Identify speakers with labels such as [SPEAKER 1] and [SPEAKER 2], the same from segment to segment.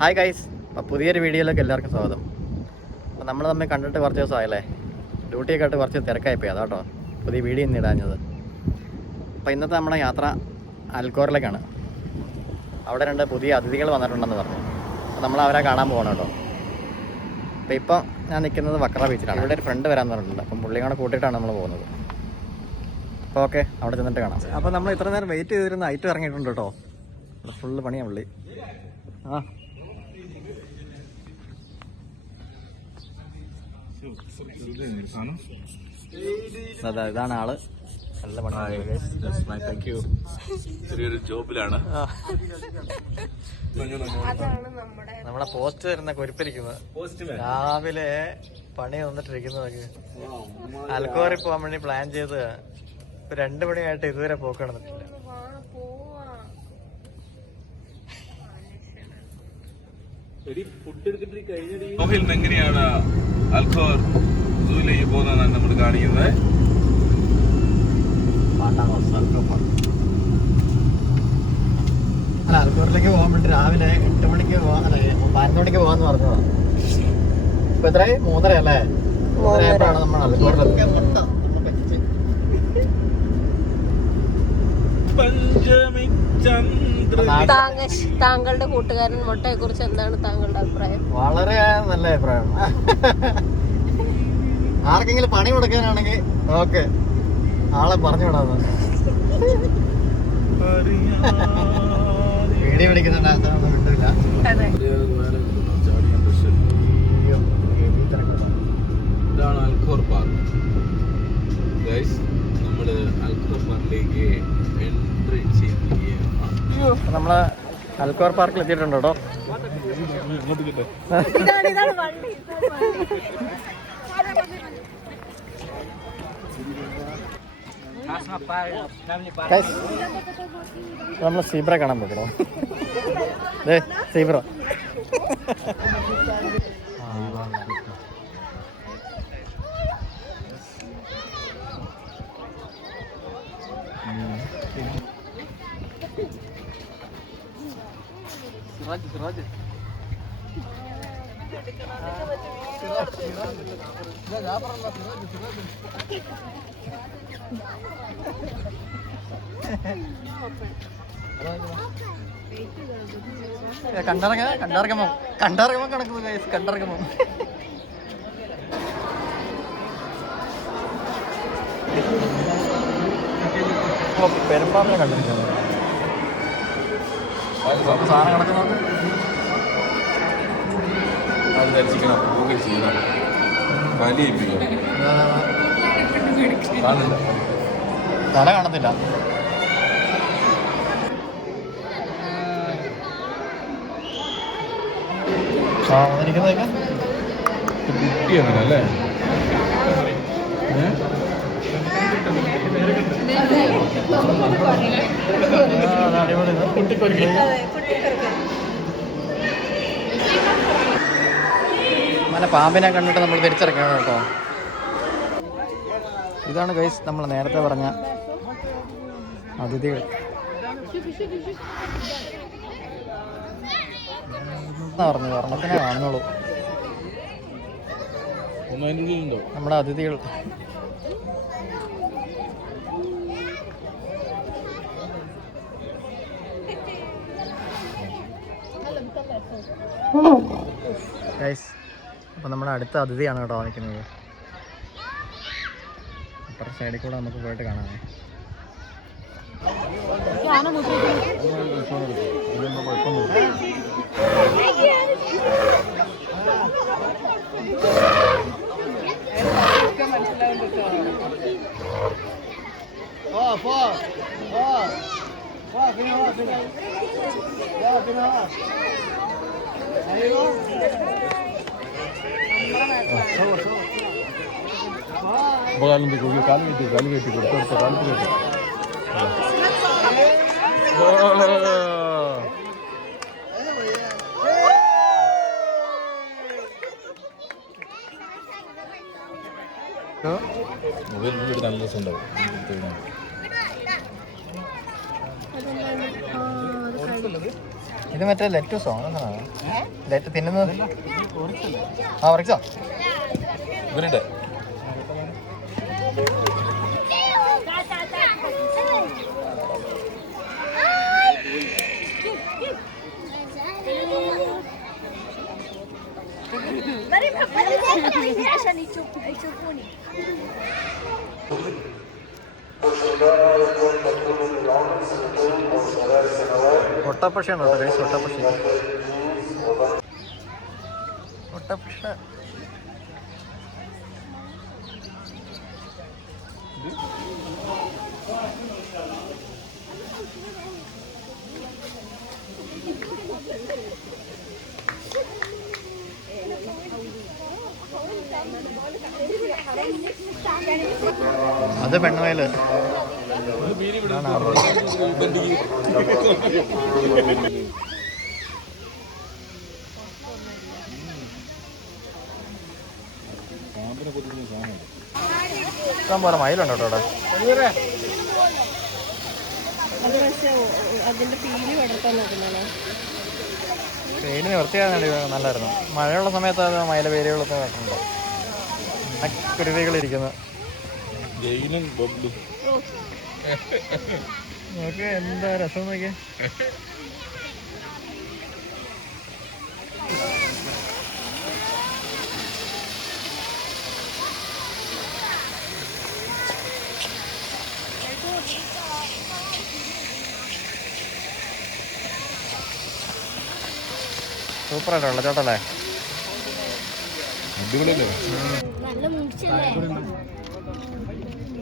[SPEAKER 1] Hi guys അപ്പോൾ പുതിയൊരു വീഡിയോയിലേക്ക് എല്ലാവർക്കും സ്വാഗതം. അപ്പോൾ നമ്മൾ തമ്മിൽ കണ്ടിട്ട് കുറച്ച് ദിവസമായല്ലേ? ഡ്യൂട്ടിയൊക്കെ ആയിട്ട് കുറച്ച് തിരക്കായിപ്പോയി. അതാട്ടോ പുതിയ വീഡിയോ ഇന്ന് ഇടാഞ്ഞത്. അപ്പോൾ ഇന്നത്തെ നമ്മുടെ യാത്ര അൽക്കോറിലേക്കാണ് അവിടെ രണ്ട് പുതിയ അതിഥികൾ വന്നിട്ടുണ്ടെന്ന് പറഞ്ഞു. അപ്പോൾ നമ്മൾ അവരെ കാണാൻ പോകണം കേട്ടോ. അപ്പോൾ ഇപ്പം ഞാൻ നിൽക്കുന്നത് വക്ര ബീച്ചിലാണ് ഇവിടെ ഒരു ഫ്രണ്ട് വരാൻ പറഞ്ഞിട്ടുണ്ട്. അപ്പം പുള്ളിയാണ് കൂട്ടിയിട്ടാണ് നമ്മൾ പോകുന്നത്. അപ്പോൾ ഓക്കെ അവിടെ ചെന്നിട്ട് കാണാം. അപ്പോൾ നമ്മൾ ഇത്ര നേരം വെയിറ്റ് ചെയ്തിരുന്ന ഐറ്റം ഇറങ്ങിയിട്ടുണ്ട് കേട്ടോ. ഫുള്ള് പണിയാണ് പുള്ളി. ആ. അതാ ഇതാണ് ആൾ. നല്ല
[SPEAKER 2] ചെറിയൊരു ജോബിലാണ്.
[SPEAKER 1] നമ്മളെ പോസ്റ്റ് വരുന്ന കൊരുപ്പിരിക്കുന്നത്. രാവിലെ പണി വന്നിട്ടിരിക്കുന്നതൊക്കെ അൽക്കോറി പോകാൻ വേണ്ടി പ്ലാൻ ചെയ്ത് ഇപ്പൊ രണ്ടു മണിയായിട്ട് ഇതുവരെ പോക്ക് നടന്നിട്ടില്ല.
[SPEAKER 2] എങ്ങനെയാണ്? അൽഖോർ സൂയിലേക്ക് പോകുന്നതാണ് നമ്മൾ കാണിക്കുന്നത്.
[SPEAKER 1] അല്ല അൽഖോറിലേക്ക് പോകാൻ വേണ്ടി രാവിലെ എട്ട് മണിക്ക് പോകാൻ അല്ല പതിനൊന്ന് മണിക്ക് പോകാന്ന് പറഞ്ഞതാ. ഇപ്പൊ എത്ര മൂന്നര അല്ലേ? മൂന്നരയപ്പോഴാണ് നമ്മൾ അൽക്കോറിലെത്തിയത്
[SPEAKER 2] പഞ്ചമി
[SPEAKER 3] താങ്കളുടെ കൂട്ടുകാരൻ മുട്ടയെ കുറിച്ച് എന്താണ് താങ്കളുടെ അഭിപ്രായം?
[SPEAKER 1] വളരെ നല്ല അഭിപ്രായം. ആർക്കെങ്കിലും പണി കൊടുക്കാനാണെങ്കിൽ ഓക്കെ. ആളെ പറഞ്ഞു വിടാതെ പേടി പിടിക്കുന്നുണ്ട് അതൊന്നും വിട്ടില്ല
[SPEAKER 3] അതെ.
[SPEAKER 2] ഇതാണ് അൽഖോർ പാർക്ക്. ഗൈസ് നമ്മൾ അൽഖോർ പാർക്കിലേക്ക് ചെയ്തിരിക്കുകയാണ്
[SPEAKER 1] നമ്മൾ അൽക്കോർ പാർക്കിൽ എത്തിയിട്ടുണ്ട് കേട്ടോ. നമ്മൾ സീബ്ര കാണാൻ പോകണോ ദേ സിറാജ് കണ്ടിറങ്ങ കണ്ടിറങ്ങമോ കണ്ടിറങ്ങമോ കിടക്കുന്നു ഗൈസ് കണ്ടിറങ്ങമോ ഓ, പെരുമ്പാമ്പിനെ കണ്ടിരിക്കുന്നു സാധനം കിടക്കുന്നുണ്ട്.
[SPEAKER 2] അത് ധരിച്ചിരിക്കണം. ഗൂഗിൾ ചെയ്യണം വലിയ കാണില്ല
[SPEAKER 1] തല കാണത്തില്ല. ആ വന്നിരിക്കുന്നതൊക്കെ
[SPEAKER 2] കുട്ടി അങ്ങനെ അല്ലേ ഏഹ്
[SPEAKER 1] ആ, അത് അടിപൊളി ഇത്. അങ്ങനെ പാമ്പിനെ കണ്ടിട്ട് നമ്മൾ തിരിച്ചിറക്കണം കേട്ടോ. ഇതാണ് ഗൈസ് നമ്മൾ നേരത്തെ പറഞ്ഞ അതിഥികൾ. പറഞ്ഞു ഒരെണ്ണത്തിനെ കാണുന്നുള്ളൂ. നമ്മുടെ അതിഥികൾ. ഗൈസ് അപ്പോൾ നമ്മുടെ അടുത്ത അതിഥിയാണ് കേട്ടോ നിൽക്കുന്നത് അപ്പുറം സൈഡിൽ കൂടെ നമുക്ക് പോയിട്ട് കാണാമേ
[SPEAKER 2] बगाल में गोगी कान में गाली में दिखो तो तो कान में మొబైల్ వీడియో దానిలో వస్తుండవు
[SPEAKER 1] ഇത് മറ്റേ ലെറ്റൂസോ ലെറ്റ് തിന്നുന്നത്? ആ ഉറച്ചോ
[SPEAKER 2] ഇവരുടെ?
[SPEAKER 1] ഒട്ടപ്പക്ഷിയാണ് കേട്ടോ ഗൈസ് ഒട്ടപ്പക്ഷി ഒട്ടപ്പക്ഷ
[SPEAKER 2] പെണ്ണുമയിൽ കൊല്ലുന്ന സാധനം
[SPEAKER 1] ഇഷ്ടം പോലെ മയിലുണ്ട്
[SPEAKER 3] അത് നോക്കുന്നതാണ്
[SPEAKER 1] വെയിലിന് വൃത്തിയാകാൻ നല്ലായിരുന്നു മഴയുള്ള സമയത്ത് അത് മയില പേരുകളൊക്കെ ഉണ്ടോ കുരുവികളിരിക്കുന്നു.
[SPEAKER 2] ജയിലും ബബ്ലും
[SPEAKER 1] നോക്ക് എന്താ രസം നോക്കിയേ സൂപ്പറായിട്ട് വെള്ളച്ചാട്ടല്ലേ
[SPEAKER 2] അടിപൊളിയല്ലേ?
[SPEAKER 4] നല്ല മുടിച്ചല്ലേ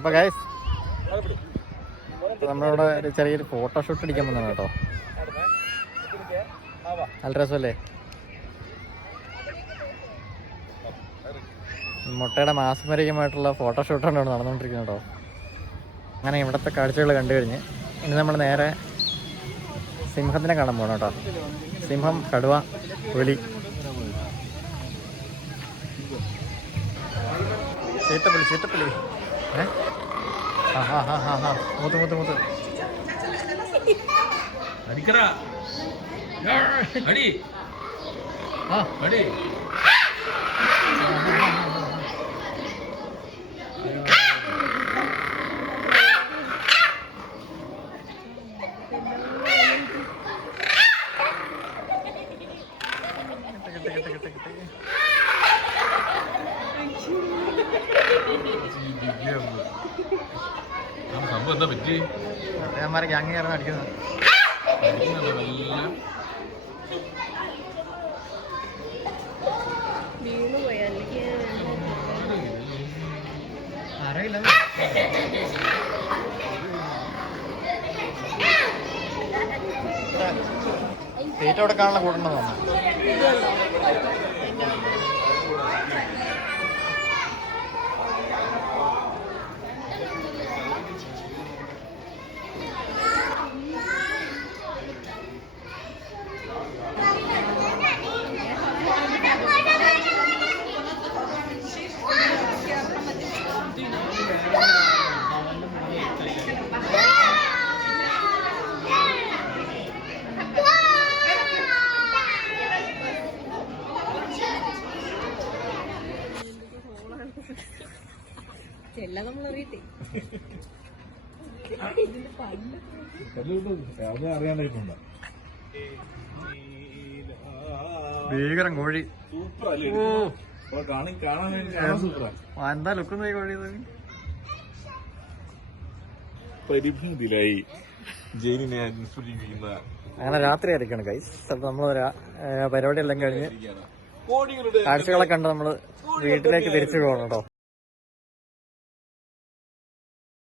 [SPEAKER 1] അപ്പൊ ഗൈസ് നമ്മളിവിടെ ഒരു ചെറിയൊരു ഫോട്ടോഷൂട്ട് അടിക്കാൻ വന്നാണ് കേട്ടോ. നല്ല രസമല്ലേ? മുട്ടയുടെ മാസമരികമായിട്ടുള്ള ഫോട്ടോഷൂട്ടാണ് ഇവിടെ നടന്നുകൊണ്ടിരിക്കുന്നത് കേട്ടോ. അങ്ങനെ ഇവിടുത്തെ കാഴ്ചകൾ കണ്ടു കഴിഞ്ഞ് ഇനി നമ്മൾ നേരെ സിംഹത്തിനെ കാണാൻ പോകണം കേട്ടോ. സിംഹം കടുവ പുലി. ചീട്ടപ്പുലി ചീത്തപ്പുലി えはははは、もともと
[SPEAKER 2] もと。
[SPEAKER 1] 何
[SPEAKER 2] から？何。何？あ、何？സംഭവം എന്താ പറ്റി
[SPEAKER 1] അമ്മമാരെ ഗ്യാങ് കയറുന്ന അടിക്കുന്നത് അറിയില്ല സീറ്റ് അവിടെ കാണാൻ കൂട്ടുണ്ടെന്ന്
[SPEAKER 3] എല്ലാം നമ്മൾ അറിയട്ടെ
[SPEAKER 2] അത് അറിയാണ്ടായിട്ടുണ്ടോ
[SPEAKER 1] ഭീകരം കോഴി എന്താ ലുക്കുന്ന ഈ കോഴി ഇത്?
[SPEAKER 2] പരിഭ്രമത്തിലായി ജയിലിനെ അനുസ്മരിക്കുന്ന
[SPEAKER 1] അങ്ങനെ രാത്രി ആയിരിക്കണം കൈസ് ചിലപ്പോൾ നമ്മൾ പരിപാടിയെല്ലാം കഴിഞ്ഞ്
[SPEAKER 2] കോടികളുടെ
[SPEAKER 1] കാഴ്ചകളൊക്കെ കണ്ട് നമ്മൾ വീട്ടിലേക്ക് തിരിച്ചു പോകണം കേട്ടോ.